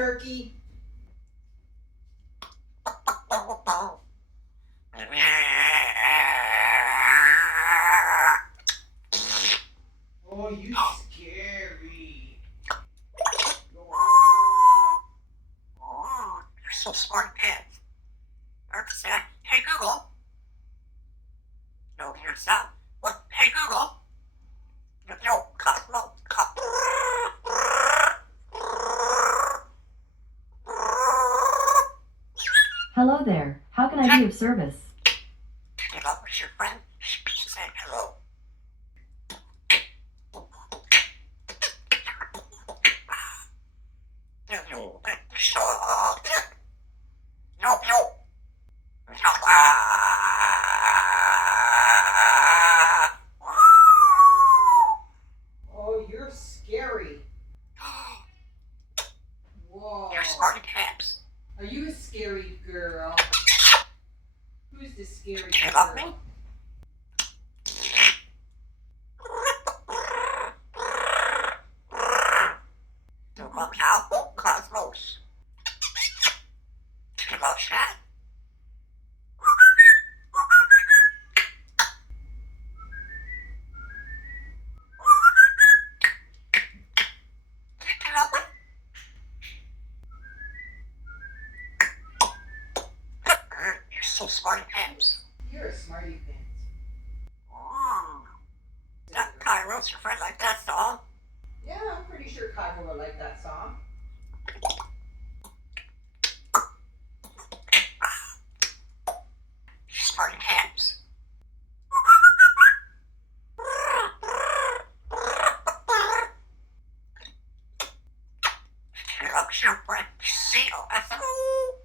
turkey. Oh, you scary. You're so smart, kid. Hey Google. No, here's that. What? Hey Google. No, Cosmo. Hello there. How can I be of service? Get up with your friend. Say hello. No. Oh, you're scary. Whoa. You're smart caps. Are you a scary girl? Who's the scary You love me? girl? Look out, Cosmos. Hello, chat. You're so smart, Pants. You're a smarty pants. That Kairos, your friend, like that song? Yeah, I'm pretty sure Cosmo would like that song. Smart Pants. Your friend, see you.